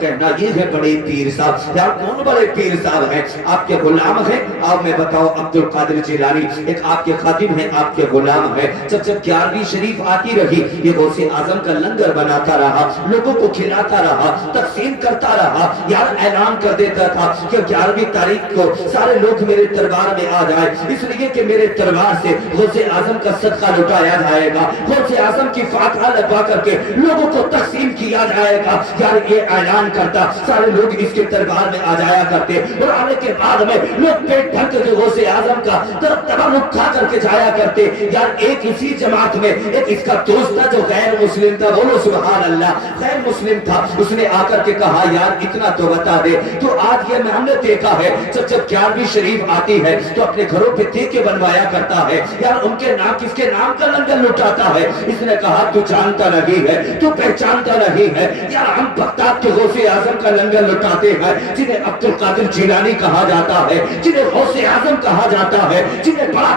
کہنا یہ ہے بڑے پیر صاحب. یار کون بڑے پیر صاحب ہیں؟ آپ کے غلام ہیں. آپ میں بتاؤ عبد القادر جیلانی ایک آپ کے خادم ہیں, آپ کے غلام ہیں. جب 11ویں شریف آتی رہی یہ غوث اعظم کا لنگر بناتا رہا, لوگوں کو کھلاتا رہا, تقسیم کرتا رہا. یار اعلان کر دیتا تھا کہ 11ویں تاریخ کو سارے لوگ میرے دربار میں آ جائے, اس لیے کہ میرے دربار سے غوث اعظم کا صدقہ لٹایا جائے گا, غوث اعظم کی فاتحہ لگوا کر کے لوگوں کو تقسیم کیا جائے گا. یار یہ اعلان کرتا, سارے لوگ اس کے دربار میں آ جایا کرتے, اور آنے کے بعد میں لوگ پیٹ بھر کے غوث اعظم کا تبرک کھا کر کے جایا کرتے. یار ایک اسی جماعت میں ایک اس کا دوست تھا جو غیر مسلم تھا, بولو سبحان اللہ, غیر مسلم تھا. اس نے آ کر کے کہا یار اتنا تو بتا دے, تو آج یہ ہم نے دیکھا ہے جب 11ویں شریف آتی ہے تو اپنے گھروں پہ دیکھے بنوایا کرتا ہے, یار ان کے نام کس کے نام کا لنگر لٹاتا ہے. اس نے کہا تو جانتا نہیں ہے, تو پہچانتا نہیں ہے. یار ہم بغداد کے غوث اعظم کا لنگر لٹاتے ہیں جنہیں عبد القادر جیلانی کہا جاتا ہے, جنہیں غوث اعظم کہا جاتا ہے, جنہیں بڑا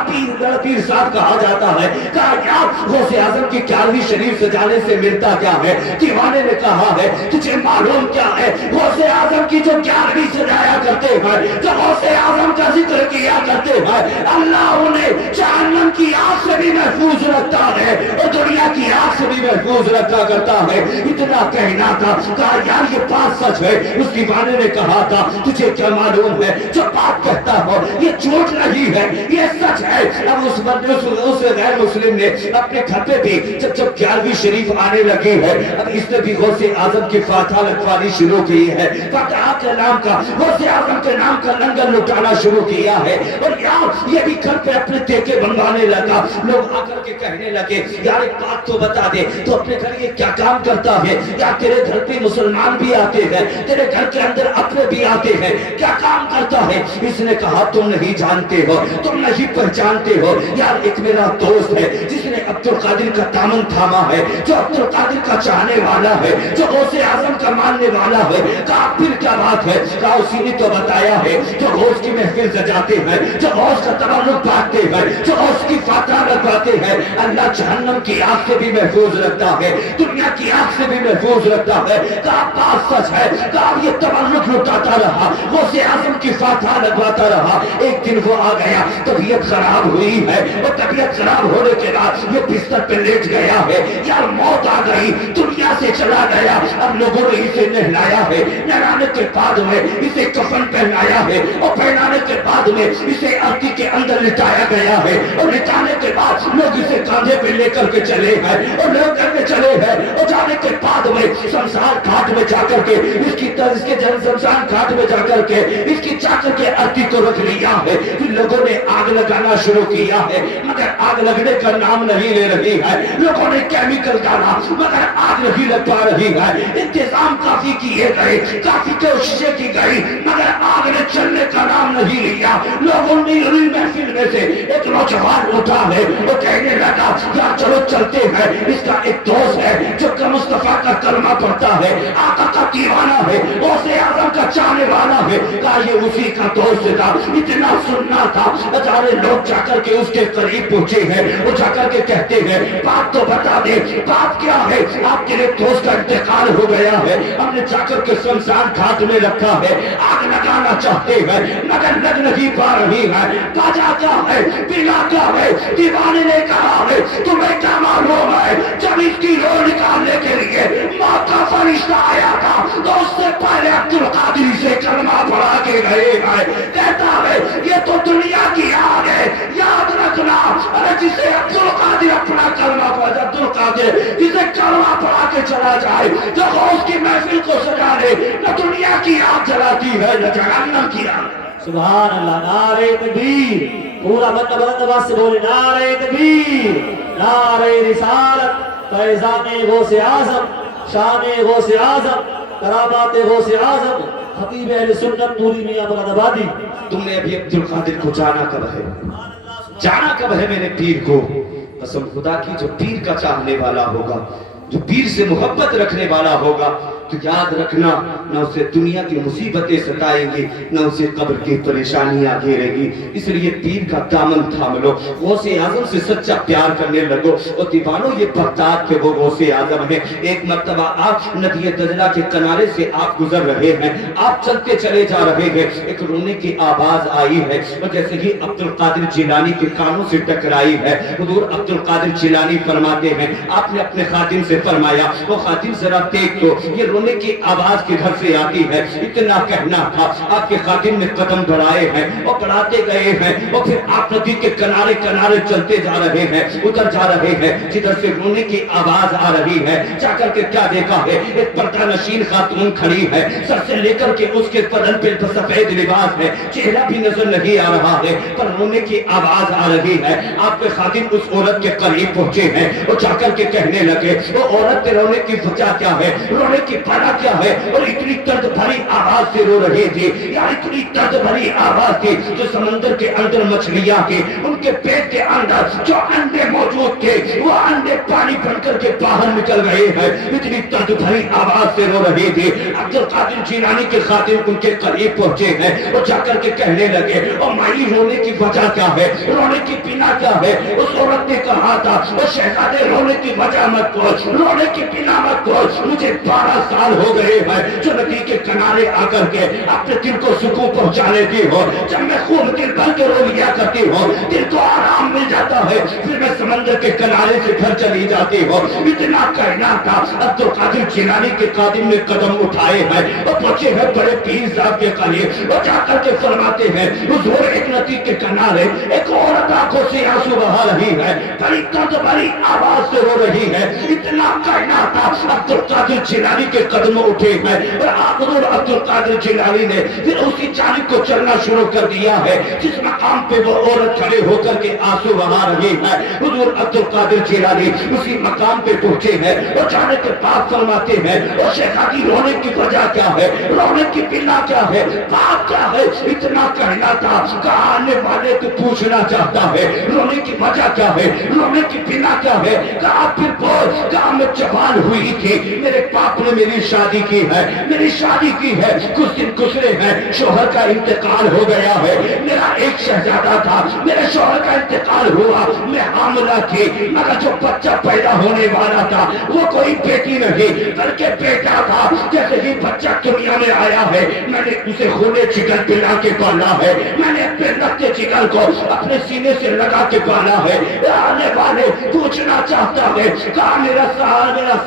پیر صاحب کہا جاتا ہے. کہا یار غوث اعظم کی 11ویں شریف سجانے سے ملتا کیا ہے؟ دیوانے نے کہا ہے تجھے معلوم کیا ہے غوث اعظم کی جو 11ویں سجایا کرتے ہیں, جو غوث اعظم کا ذکر کیا کرتے ہیں, اللہ انہیں جہنم کی آگ سے بھی محفوظ رکھتا ہے اور دنیا کی آگ سے بھی محفوظ رکھا کرتا ہے. اتنا کہنا تھا. کہا یار یہ بات سچ ہے. اس دیوانے نے کہا تھا تجھے کیا معلوم ہے جو بات کہتا ہو یہ جھوٹ نہیں ہے, یہ سچ ہے. اب اس بندے اس غیر مسلم نے اپنے گھر پہ بھی جب 11ویں شریف آنے لگی ہے, اب اس نے بھی غوث اعظم کی فاتحہ لگوانی شروع کی ہے, فاتحہ کے نام کا غوث اعظم کے نام کا لنگر لٹانا شروع کیا ہے. اور یار یہ بھی گھر پہ اپنے دیکھے بنوانے لگا. لوگ آ کر کے کہنے لگے یار ایک بات تو بتا دے, تو اپنے گھر یہ کیا کام کرتا ہے؟ یا تیرے گھر پہ مسلمان بھی آتے ہیں, تیرے گھر کے اندر اپنے بھی آتے ہیں, کیا کام کرتا ہے؟ اس نے کہا تم نہیں جانتے ہو, تم نہیں پہچانتے ہو. یار ایک میرا دوست ہے جس نے عبد القادر کا دامن تھاما ہے, جو عبد القادر کا چاہنے والا ہے, جو غوث اعظم کا ماننے والا ہے. کہا پھر کیا بات ہے؟ کہا اسی نے تو بتایا ہے جو غوث کی محفل سجاتے ہیں, جو غوث کا تبرک باندھتے ہیں, جو غوث کی فاتحہ لگواتے ہیں, اللہ جہنم کی آگ سے بھی محفوظ رکھتا ہے, دنیا کی آگ سے بھی محفوظ رکھتا ہے. کہا بات سچ ہے. کہا یہ تبرک لٹاتا رہا, غوث اعظم کی فاتحہ لگواتا رہا. ایک دن وہ آ گیا, طبیعت خراب ہوئی ہے, اور طبیعت خراب ہونے کے بعد یہ بستر پہ لیٹ گیا ہے. یار موت آ گئی, دنیا سے چلا گیا. اب لوگوں نے اسے نہلایا ہے, نہلانے کے بعد میں اسے کفن پہنایا ہے, اور پہنانے کے بعد میں اسے ارتی کے اندر لٹایا گیا ہے, اور لٹانے کے بعد لوگ اسے کاندھے پہ لے کر کے چلے ہیں, اور لے کر کے چلے ہیں. اور جانے کے بعد میں شمشان گھاٹ میں جا کر کے اس کے شمشان گھاٹ میں جا کر کے اس کی چاچا کے ارتی کو رکھ لیا ہے. پھر لوگوں نے آگ لگانا شروع کیا ہے, مگر آگ لگنے کا نام نہیں لے رہی ہے. لوگوں نے کیمیکل ڈالا مگر آگ نہیں لگ پا رہی ہے. انتظام کافی کیے گئے, کافی کوششیں کی گئی, مگر آگ نے چلنے کا نام نہیں لیا. لوگوں نے محفل میں سے ایک نوجوان اٹھا ہے, وہ کہنے لگا یا چلو چلتے ہیں. اس کا ایک دوست ہے جو مصطفیٰ کا کلمہ پڑھتا ہے, آقا کا دیوانہ ہے, غوث اعظم کا چاہنے والا ہے. کہا یہ اسی کا دوست تھا, اتنا سننا تھا. سارے لوگ جا کر کے اس کے قریب پہنچے ہیں, وہ جا کر کے کہتے ہیں بات تو بتا دے, بات کیا ہے؟ آپ کے ایک دوست کا انتقال ہو گیا ہے, ہم نے جا کر کے شمشان گھاٹ میں رکھا ہے, آگ لگانا چاہتے ہیں مگر لگ نہیں پا رہی ہے. باجا کیا ہے, پیلا کیا ہے؟ دیوانے نے کہا ہے تمہیں کیا معلوم ہے جب اس کی روح نکالنے کے لیے موت کا فرشتہ آیا تھا تو اس سے پہلے عبد القادر سے کلمہ پڑھا کے گئے ہیں. کہتا ہے یہ تو دنیا کی آگ ہے, یاد رکھنا. ارے جسے عبد القادر اپنا کلمہ پڑھا, عبد القادر جسے کلمہ پڑھا کے چلا جائے, جو غوث کی محفل کو سجا لے, نہ دنیا کی آگ جلاتی ہے نہ جہنم کی آگ. سبحان اللہ, نعرہ تکبیر. پورا بندہ بلند آواز سے بولے نعرہ تکبیر, نعرہ رسالت, فیضان غوث اعظم, شان غوث اعظم, کرامات غوث اعظم, خطیب اہل سنت نوری میاں مراد آبادی. تم نے ابھی عبد القادر کو جانا کب ہے؟ جانا کب ہے میرے پیر کو؟ قسم خدا کی جو پیر کا چاہنے والا ہوگا, جو پیر سے محبت رکھنے والا ہوگا, तो याद रखना, न उसे दुनिया की मुसीबतें सताएंगी, न उसे कब्र की परेशानियां घेरेगी। इसलिए पीर का दामन थाम लो, गौसे आजम से सच्चा प्यार करने लगो। और दीवानों, ये बगदाद के वो गौसे आजम है। एक मर्तबा आप नदी दजला के किनारे से आप गुजर रहे हैं, आप चलते चले जा रहे हैं, एक रोने की आवाज आई है और जैसे ही अब्दुल कादिर जिलानी के कानों से टकराई है, हुजूर अब्दुल कादिर जिलानी फरमाते हैं, आपने अपने खातिम से फरमाया, वो खातिम जरा देख तो ये रोने की आवाज किधर से आती है। इतना कहना था, आपके खातिम ने कदम बढ़ाए हैं और बढ़ाते गए हैं और फिर आप नदी के किनारे किनारे चलते जा रहे हैं, उधर जा रहे हैं जिधर से रोने की आवाज आ रही है। जाकर के क्या देखा है, एक पर्दा नशीन खातून खड़ी है, सर से लेकर के उसके बदन पे सफेद लिबास है, चेहरा भी नजर नहीं आ रहा है, पर रोने की आवाज आ रही है। आपके खातिम उस औरत के करीब पहुंचे हैं और जाकर के कहने लगे, वो औरत के रोने की वजह क्या है, रोने की वजह क्या है, और इतनी दर्द भरी आवाज से रो रही थी, या इतनी दर्द भरी आवाज थी जो समंदर के अंदर मछलियां थी, उनके पेट के अंदर जो अंडे मौजूद थे वो अंडे पानी बनकर के बाहर निकल रहे हैं, इतनी दर्द भरी आवाज से रो रहे थे। अब्दुल कादिर जिलानी के खातिम उनके करीब पहुंचे हैं और जाकर के कहने लगे, और माई रोने की वजह क्या है, रोने की बिना क्या है। उस औरत ने कहा था, वो शहजादे रोने की वजह मत पूछ, रोने की बिना मत पूछ, मुझे 12 साल हो गए हैं जो नदी के किनारे आकर के अपने दिल को सुकून पहुंचा लेती हो। जब मैं खूब दिल भर के रो लिया करती हूँ, दिल को आराम मिल जाता है, फिर मैं समंदर के किनारे से घर चली जाती हूँ। इतना कहना था, अब्दुल कादिर जिलानी के कादिम ने कदम उठाए हैं और पहुंचे हैं बड़े पीर साहब के करीब और जाकर के फरमाते हैं, हुजूर एक नदी के किनारे एक औरत आंखों से आंसू बहा रही है, बड़ी दर्द भरी आवाज से रो रही है। इतना कहना था, अब्दुल कादिर जिलानी के कदम उठे हैं और हुजूर अब्दुल कादिर जिलानी ने फिर उसी जानिब को चलना शुरू कर दिया है जिस मकाम पे वो औरत खड़े होकर के आंसू बहा रही है। हुजूर अब्दुल कादिर जिलानी उसी मकाम पे पहुंचे हैं और जाने के बाद फरमाते हैं, और शहजादी रोने की वजह क्या है, रोने की बिना क्या है, बात क्या है। इतना कहना था, कहा आने वाले को पूछना चाहता है रोने की वजह क्या है, रोने की बिना क्या है। कहा फिर बोल, कहा मैं जवान हुई थी, मेरे बाप ने मेरी शादी की है, मेरी शादी की है, कुछ दिन गुजरे हैं, शोहर का इंतकाल हो गया है, मेरा एक शहजादा था, मेरे शोहर का इंतकाल हुआ, मैं हामला थी, मगर जो बच्चा पैदा होने वाला था वो कोई बेटी नहीं बल्कि बेटा था। जैसे ही बच्चा दुनिया में आया है, मैंने उसे खूने जिगर पिला के पाला है, मैंने अपने रक्त जिगर को अपने सीने से लगा के पाला है। आने वाले पूछना चाहता है, कहा मेरा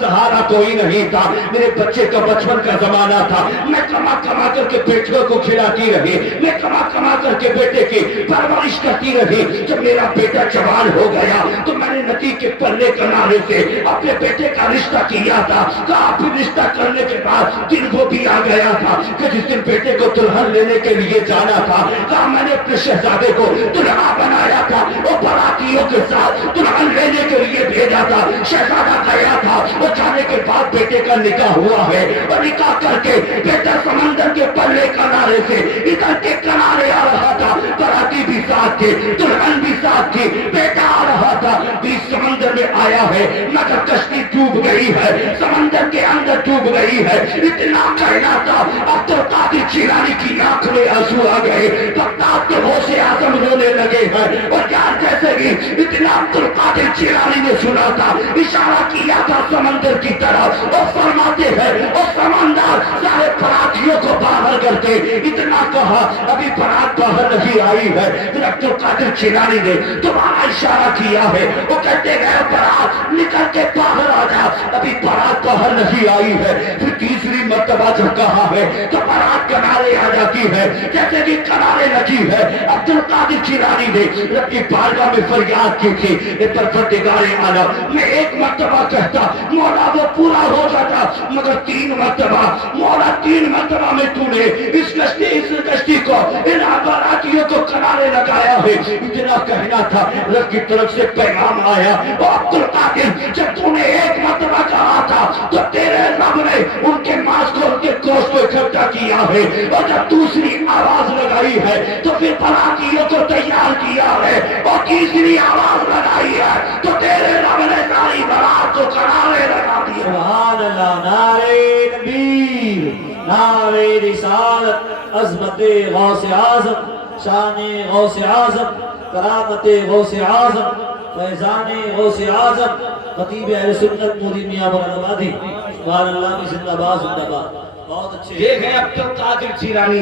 सहारा कोई नहीं था, मेरे बच्चे का बचपन का जमाना था, मैं कमा कमा करके बेटियों को खिलाती रही, मैं कमा कमा करके बेटे की परवरिश करती रही। जब मेरा बेटा जवान हो गया तो मैंने नदी के पल्ले किनारे से अपने बेटे का रिश्ता किया था। कहा फिर रिश्ता करने के बाद दिन वो भी आ गया था कि जिस दिन बेटे को दुल्हन लेने के लिए जाना था, कहा मैंने अपने शहजादे को दुल्हा बनाया था और बारातियों के साथ दुल्हन लेने के लिए भेजा था। शहजादा गया था, वो जाने के बाद बेटे का निकाह हुआ है और निकाह करके बेटा समंदर के पल्ले किनारे से इधर के किनारे आ रहा था, बाराती भी साथ थे, दुल्हन भी साथ थी, बेटा आ रहा था, बीच समंदर में आया है, मगर कश्ती डूब गई है, समंदर के अंदर डूब गई है। इतना कहना था, अब्दुल कादिर जिलानी की आंख में आंसू आ गए, बगदाद के गौसे आजम रोने लगे हैं। और यार जैसे ही इतना अब्दुल कादिर जिलानी ने सुना था, इशारा किया था समंदर की तरफ और फरमाते हैं, और समंदर सारे पराठियों को बाहर करके इतना कहा, अभी बारात बाहर नहीं आई है। फिर अब्दुल कादिर जिलानी ने दोबारा इशारा किया है, वो कहते गए बारात निकल के बाहर आ जा, अभी बारात बाहर नहीं आई है। फिर तीसरी मर्तबा जब कहा है तो बारात किनारे आ जाती है, जैसे कि किनारे लगी है। अब्दुल कादिर जिलानी ने अपनी बारगाह में फरियाद की थी, परवरदिगारे आलम मैं एक मर्तबा कहता मौला वो पूरा हो जाता, मगर 3 मर्तबा मौला 3 मर्तबा में तूने इस कश्ती को इन बारातियों को किनारे लगाया है। इतना कहना था, रब की तरफ से पैगाम आया, अब्दुल कादिर जब तूने एक मर्तबा कहा था तो तेरे रब ने उनके मांस को उनके गोश्त को इकट्ठा किया किया है, और जब दूसरी आवाज लगाई है तो फिर बारातियों को तैयार किया है, और तीसरी आवाज लगाई है तो तेरे रब ने सारी बारात को किनारे लगा दिया। सुभान अल्लाह, नारे तकबीर, नारे रिसालत, अज़मते गौसे आज़म, शाने गौसे आज़म, करामते गौसे आज़म, फैज़ाने गौसे आज़म, खतीब अहले सुन्नत नूरी मियां मुरादाबादी, सुभान अल्लाह की जिंदाबाद जिंदाबाद। बहुत अच्छे। देखें अब्दुल कादिर जीलानी,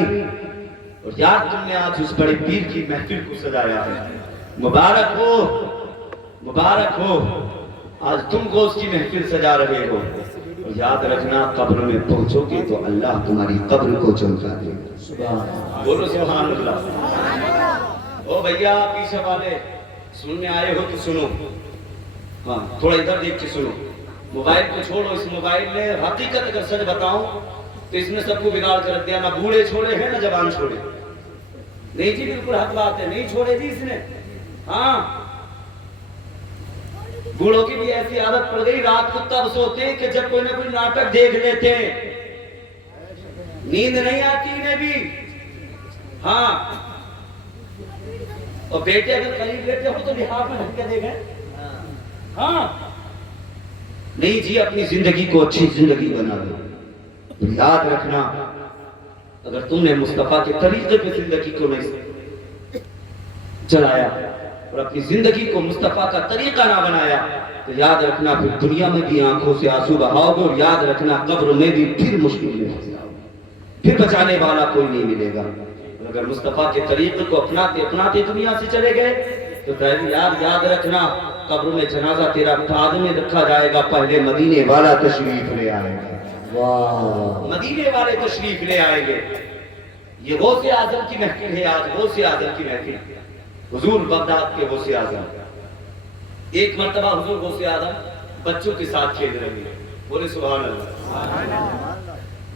और यार तुमने आज उस बड़े पीर की महफिल को सजाया है, मुबारक हो, मुबारक हो। आज तुम गोश्त की महफिल सजा रहे हो, और याद रखना कब्र में पहुंचोगे तो अल्लाह तुम्हारी कब्र को चमका देगा। बोलो सुभान अल्लाह। ओ भैया पीछे वाले सुनने आए हो तो सुनो, हाँ थोड़ा इधर देख के सुनो, मोबाइल को छोड़ो। इस मोबाइल ने हकीकत अगर सच बताऊं तो इसने सबको बिगाड़ कर रख दिया, ना बूढ़े छोड़े हैं ना जवान छोड़े। नहीं जी बिल्कुल हक बात है, नहीं छोड़े जी इसने। हाँ बूढ़ों की भी ऐसी आदत पड़ गई, रात को तब सोते कि जब कोई ना कोई नाटक देख लेते हैं, नींद नहीं आती इन्हें भी। हाँ और बेटे अगर करीब लेते हो तो लिहाज में ढक के देखें। हाँ नहीं जी, अपनी जिंदगी को अच्छी जिंदगी बना दो। याद रखना अगर तुमने मुस्तफा के तरीके पे जिंदगी को नहीं चलाया और अपनी जिंदगी को मुस्तफा का तरीका ना बनाया तो याद रखना फिर दुनिया में भी आंखों से आंसू बहाओगे, और याद रखना कब्र में भी फिर मुश्किल में फंस जाओगे, फिर बचाने वाला कोई नहीं मिलेगा। और अगर मुस्तफा के तरीके को अपनाते अपनाते दुनिया से चले गए तो याद रखना कब्र में जनाजा तेरा बाद में रखा जाएगा, पहले मदीने वाला तशरीफ ले आएगा। वाह, मदीने वाले तशरीफ ले आएंगे। ये गौसे आजम की महफिल है आज, गौसे आजम की महफिल, हुजूर बगदाद के गौसे आजम। एक मर्तबा हुजूर गौसे आजम बच्चों के साथ खेल रहे हैं, बोले सुभान अल्लाह।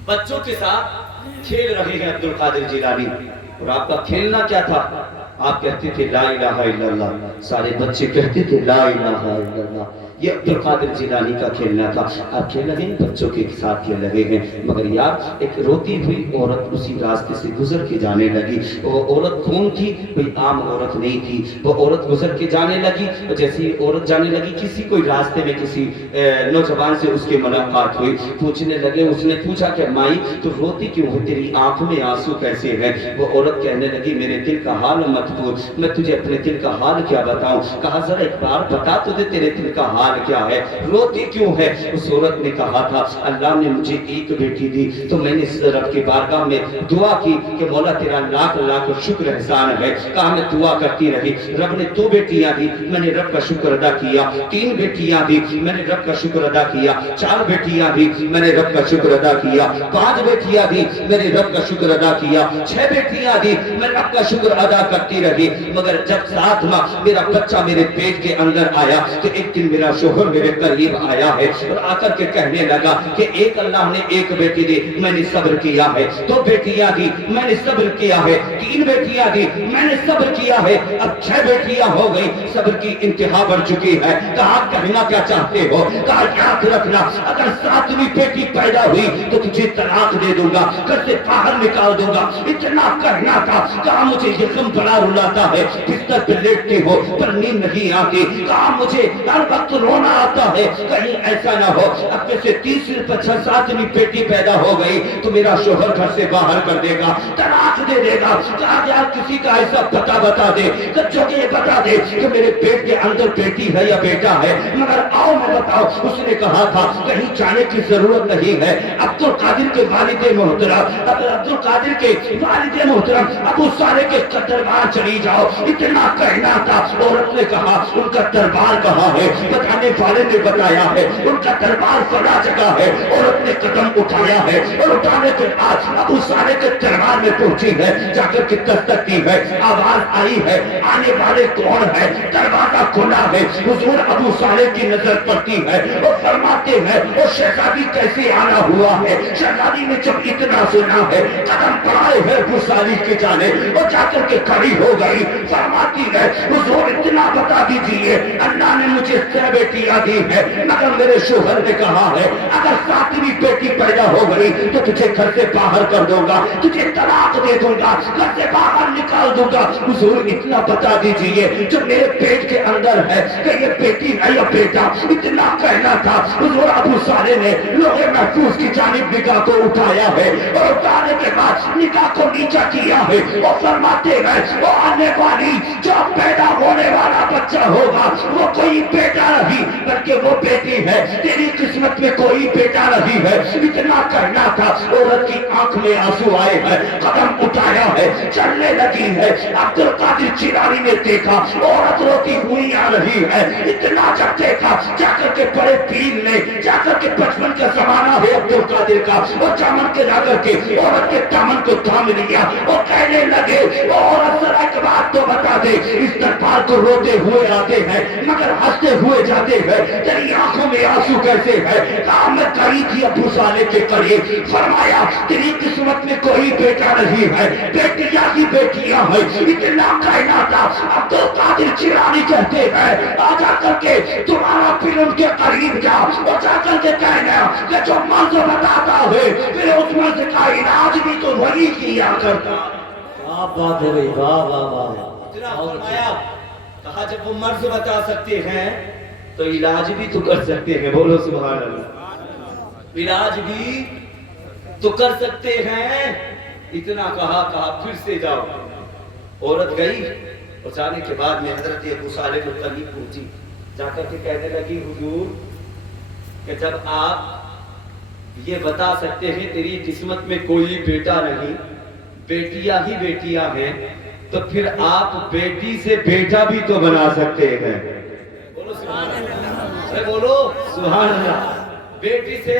बच्चों के साथ खेल रहे हैं अब्दुल कादिर जीलानी, और आपका खेलना क्या था? आप कहते थे ला इलाहा इल्लल्लाह, सारे बच्चे कहते थे ला इलाहा इल्लल्लाह। ये अब्दुल कादिर जीलानी का खेलना था। आप खेल रहे हैं, बच्चों के साथ खेल रहे हैं, मगर यार एक रोती हुई औरत उसी रास्ते से गुजर के जाने लगी। वो औरत कौन थी? कोई आम औरत नहीं थी। वो औरत गुजर के जाने लगी, और जैसी औरत जाने लगी किसी कोई रास्ते में किसी नौजवान से उसकी मुलाकात हुई। पूछने लगे, उसने पूछा कि माई तो रोती क्यों है, तेरी आंख में आंसू कैसे हैं? वो औरत कहने लगी मेरे दिल का हाल मत पूछ, मैं तुझे अपने दिल का हाल क्या बताऊं। कहा जरा एक बार बता तुझे तेरे दिल का हाल क्या है, रोती क्यों है? उस औरत ने कहा था अल्लाह ने मुझे एक बेटी दी तो मैंने इस रब की बारगाह में दुआ की कि मौला तेरा लाख लाख शुक्र एहसान है। कहा मैं दुआ करती रही, रब ने 2 बेटियां दी, मैंने रब का शुक्र अदा किया। 3 बेटियां दी, मैंने रब का शुक्र अदा किया। 4 बेटियां दी, मैंने रब का शुक्र अदा किया। 5 बेटियां दी, मैंने रब का शुक्र अदा किया। 6 बेटियां दी, मैं रब का शुक्र अदा करती रही। मगर जब 7 माह मेरा बच्चा मेरे पेट के अंदर आया तो एक दिन मेरा शोहर मेरे करीब आया है और आकर के कहने लगा कि एक अल्लाह ने एक बेटी दी, मैंने सब्र किया है। 2 बेटियां दी, मैंने सब्र किया है। 3 बेटियां दी, मैंने सब्र किया है। अब 6 बेटियां हो गई, सब्र की इंतहा बढ़ चुकी है। कहा कहना क्या चाहते हो? कहा याद रखना अगर 7वीं बेटी पैदा हुई तो तुझे तलाक दे दूंगा, घर से बाहर निकाल दूंगा। इतना कहना था। कहा मुझे ये गम बड़ा रुलाता है, बिस्तर पे लेटती हो पर नींद नहीं आती। कहा मुझे हर वक्त रोना आता है, कहीं ऐसा ना हो अपने से 7वीं बेटी पैदा हो गई तो मेरा शोहर घर से बाहर कर देगा, तलाक दे देगा। कहा यार किसी का ऐसा पता बता दे, जो कि ये बता दे कि मेरे पेट के अंदर बेटी है या बेटा है, मगर आओ मैं बताओ। उसने कहा था कहीं जाने की जरूरत नहीं है, अब्दुल कादिर के वालिदे मोहतरम, अब्दुल कादिर के वालिदे मोहतरम अबू सालेह के दरबार चली जाओ। इतना कहना था। औरत ने कहा उनका दरबार कहाँ है? बताने वाले ने बताया है उनका दरबार फला जगह है। औरत ने कदम उठाया है और उठाने के बाद अबू सालेह के दरबार में पहुंची है। जाकर के दस्तक दी है, आवाज आई है, आने वाले कौन है? दरवाजा खुला है। हुजूर अबू सालेह की नजर पड़ती है और फरमाते हैं और शहजादी कैसे आना हुआ है? शहजादी ने जब इतना सुना है कदम बढ़ाए है अबू सालेह के जाने और जाकर के खड़ी हो गई। फरमाती है हुजूर इतना बता दीजिए, अल्लाह ने मुझे 6 बेटियां दी है, मगर मेरे शोहर ने कहा है अगर 7वीं बेटी पैदा हो गई तो तुझे घर से बाहर कर दूंगा, तुझे तलाक दे दूंगा, घर से बाहर निकाल दूंगा। हुजूर इतना बता दीजिए जो मेरे पेट के अंदर है कि ये बेटी है या बेटा, इतना कहना था। हुजूर अबू साले ने लोहे महफूज की जानिब निगाह को उठाया है और उठाने के बाद निगाह को नीचा किया है और फरमाते हैं वो आने वाली जो पैदा होने वाला बच्चा होगा वो कोई बेटा नहीं बल्कि वो बेटी है, तेरी किस्मत में कोई बेटा नहीं है। इतना कहना था। औरत की आंख में आंसू आए हैं, कदम उठाया है, चलने लगी है। अब्दुल कादिर जिलानी ने देखा औरत रोती हुई आ रही है। इतना जब देखा जाकर के बड़े पीर ने जाकर के बचपन का जमाना है अब्दुल कादिर का, और चमन के जाकर के औरत के दामन को थाम लिया और कहने लगे औरत जरा एक बात तो बता दे, इस दरबार को रोते हुए आते हैं मगर हंसते हुए जाते हैं, तेरी आंखों में आंसू कैसे है? काम में करी थी अबू साले के करीब, फरमाया तेरी किस्मत में कोई बेटा नहीं है, बेटियां ही बेटियां हैं। इतना कहना था। अब्दुल कादिर जिलानी कहते हैं आजा करके तुम्हारा फिर उनके करीब जाओ और जाकर के कहना कि जो मर्ज बताता है फिर उस मर्ज का इलाज भी तो वही किया करता। क्या बात है भाई, वाह वाह वाह। इतना फरमाया, कहा जब वो मर्ज बता सकते हैं तो इलाज भी तो कर सकते हैं। बोलो सुभान अल्लाह। इलाज भी तो कर सकते हैं। इतना कहा फिर से जाओ। औरत गई और जाने के बाद में हजरत अबू साले को करीब पहुंची, जाकर के कहने लगी हुजूर कि जब आप ये बता सकते हैं तेरी किस्मत में कोई बेटा नहीं, बेटियां ही बेटियां हैं, तो फिर आप बेटी से बेटा भी तो बना सकते हैं। बोलो सुभान अल्लाह। अरे बोलो सुभान अल्लाह। बेटी से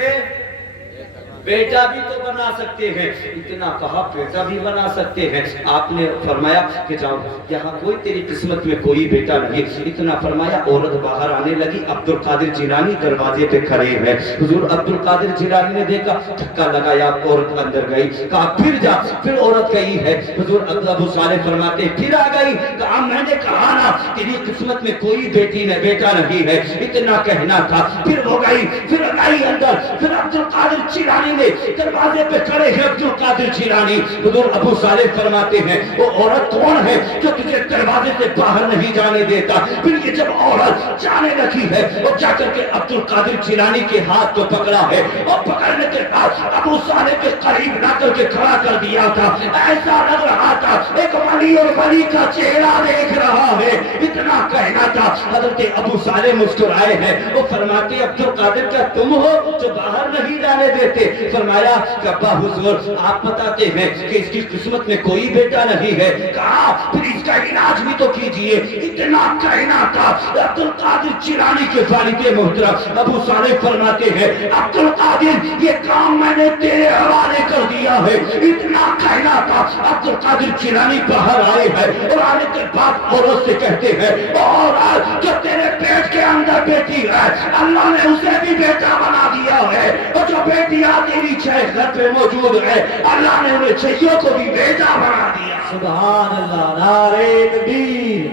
बेटा भी तो बना सकते हैं। इतना कहा बेटा भी बना सकते हैं। आपने फरमाया कि जाओ यहाँ कोई तेरी किस्मत में कोई बेटा नहीं। इतना फरमाया औरत बाहर आने लगी। अब्दुल कादिर जिलानी दरवाजे पे खड़े हैं। हुजूर अब्दुल कादिर जिलानी ने देखा, धक्का लगाया, औरत अंदर गई। कहा फिर जा, फिर औरत गई है। हुजूर अबू साले फरमाते फिर आ गई। कहा मैंने कहा ना तेरी किस्मत में कोई बेटी ने बेटा नहीं है। इतना कहना था। फिर हो गई, फिर आई अंदर। फिर अब्दुल कादिर जिलानी दरवाजे पे खड़े हैं अब्दुल कादिर जिलानी। हुजूर अबू साले फरमाते हैं वो औरत कौन है जो तुझे दरवाजे से बाहर नहीं जाने देता? फिर ये जब औरत जाने लगी है और जाकर के अब्दुल कादिर जिलानी के हाथ को पकड़ा है और पकड़ने के बाद अबू साले के करीब ला करके खड़ा कर दिया था। ऐसा लग रहा था एक वली और वली का चेहरा देख रहा है। इतना कहना था। हजरत अबू साले मुस्कुराए हैं। वो फरमाते अब्दुल कादिर क्या तुम हो जो बाहर नहीं जाने देते? फरमाया कि अब्बा हुजूर आप बताते हैं कि इसकी किस्मत में कोई बेटा नहीं है। कहा फिर इसका इलाज भी तो कीजिए। इतना कहना था। अब्दुल कादिर जिलानी के वालिद मोहतरम अबू साले फरमाते हैं अब्दुल कादिर ये काम मैंने तेरे हवाले कर दिया है। इतना कहना था। अब्दुल कादिर जिलानी बाहर आए हैं और आने के बाद औरत से कहते हैं और जो तेरे पेट के अंदर बेटी है अल्लाह ने उसे भी बेटा बना दिया है, और जो बेटियां तेरी घर पे मौजूद है अल्लाह ने उन्हें छइयों को भी बेटा बना दिया। सुभान अल्लाह। नारे तकबीर,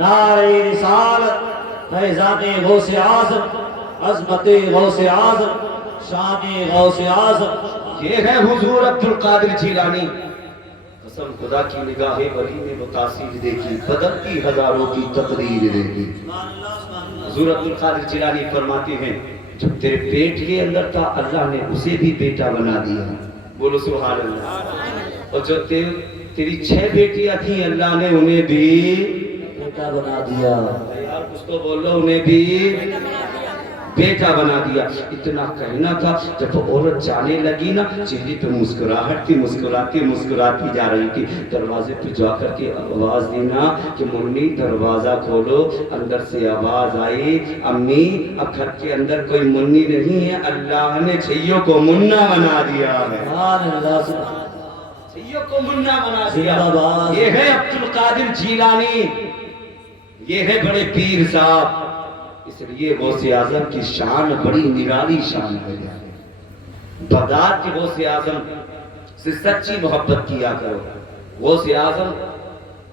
नारे रिसालत, फैज़ाने गौसे आज़म, अज़मते गौसे आज़म, शाने गौसे आज़म। ये है हुजूर अब्दुल कादिर जिलानी। कसम खुदा की निगाहे वली ने वो तासीर देखी, बदलती हजारों की तकदीर देखी। हुजूर अब्दुल कादिर जिलानी फरमाते हैं जब तेरे पेट के अंदर था अल्लाह ने उसे भी बेटा बना दिया। बोलो सुभान अल्लाह। और जो तेरी 6 बेटियां थी अल्लाह ने उन्हें भी बेटा बना दिया। यार कुछ तो बोलो, उन्हें भी बेटा बना दिया। इतना कहना था। जब वो औरत जाने लगी ना चेहरे पे मुस्कुराहट थी, मुस्कुराती मुस्कुराती जा रही थी। दरवाजे पे जाकर के आवाज दी ना कि मुन्नी दरवाजा खोलो। अंदर से आवाज आई अम्मी अब घर के अंदर कोई मुन्नी नहीं है, अल्लाह ने छैयों को मुन्ना बना दिया है। छैयों को मुन्ना बना दिया। ये है अब्दुल कादिर जिलानी, ये है बड़े पीर साहब। इसलिए गौसे आजम की शान बड़ी निराली शान है। बगदाद के गौसे आजम से सच्ची मोहब्बत किया करो। गौसे आजम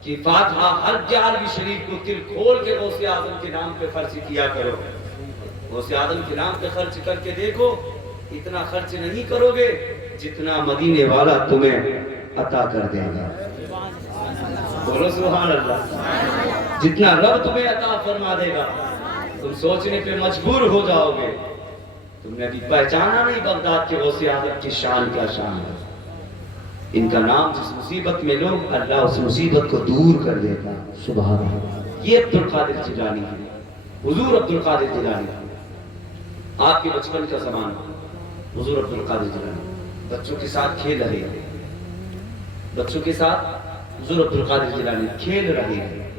کہ فاتحہ ہر 11ویں شریف کو دل کھول کے غوث اعظم کے نام پہ خرچ کیا کرو. غوث اعظم کے نام پہ خرچ کر کے دیکھو, اتنا خرچ نہیں کرو گے جتنا مدینے والا تمہیں عطا کر دے گا. بولو سبحان اللہ. جتنا رب تمہیں عطا فرما دے گا تم سوچنے پہ مجبور ہو جاؤ گے. تم نے ابھی پہچانا نہیں بغداد کے غوث اعظم کی شان کیا شان ہے. ان کا نام جس مصیبت میں لو اللہ اس مصیبت کو دور کر دیتا. سبحان اللہ. یہ عبد القادر جیلانی ہے, حضور عبد القادر جیلانی. آپ کے بچپن کا زمانہ, حضور عبد القادر جیلانی بچوں کے ساتھ کھیل رہے ہیں, بچوں کے ساتھ حضور عبد القادر جیلانی کھیل رہے ہیں.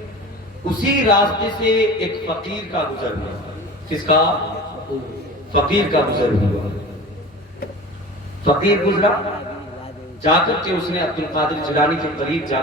اسی راستے سے ایک فقیر کا گزر ہوا. کس کا؟ فقیر کا گزر ہوا. فقیر گزرا, جا کر کے اس نے عبد القادر جیلانی کے قریب جا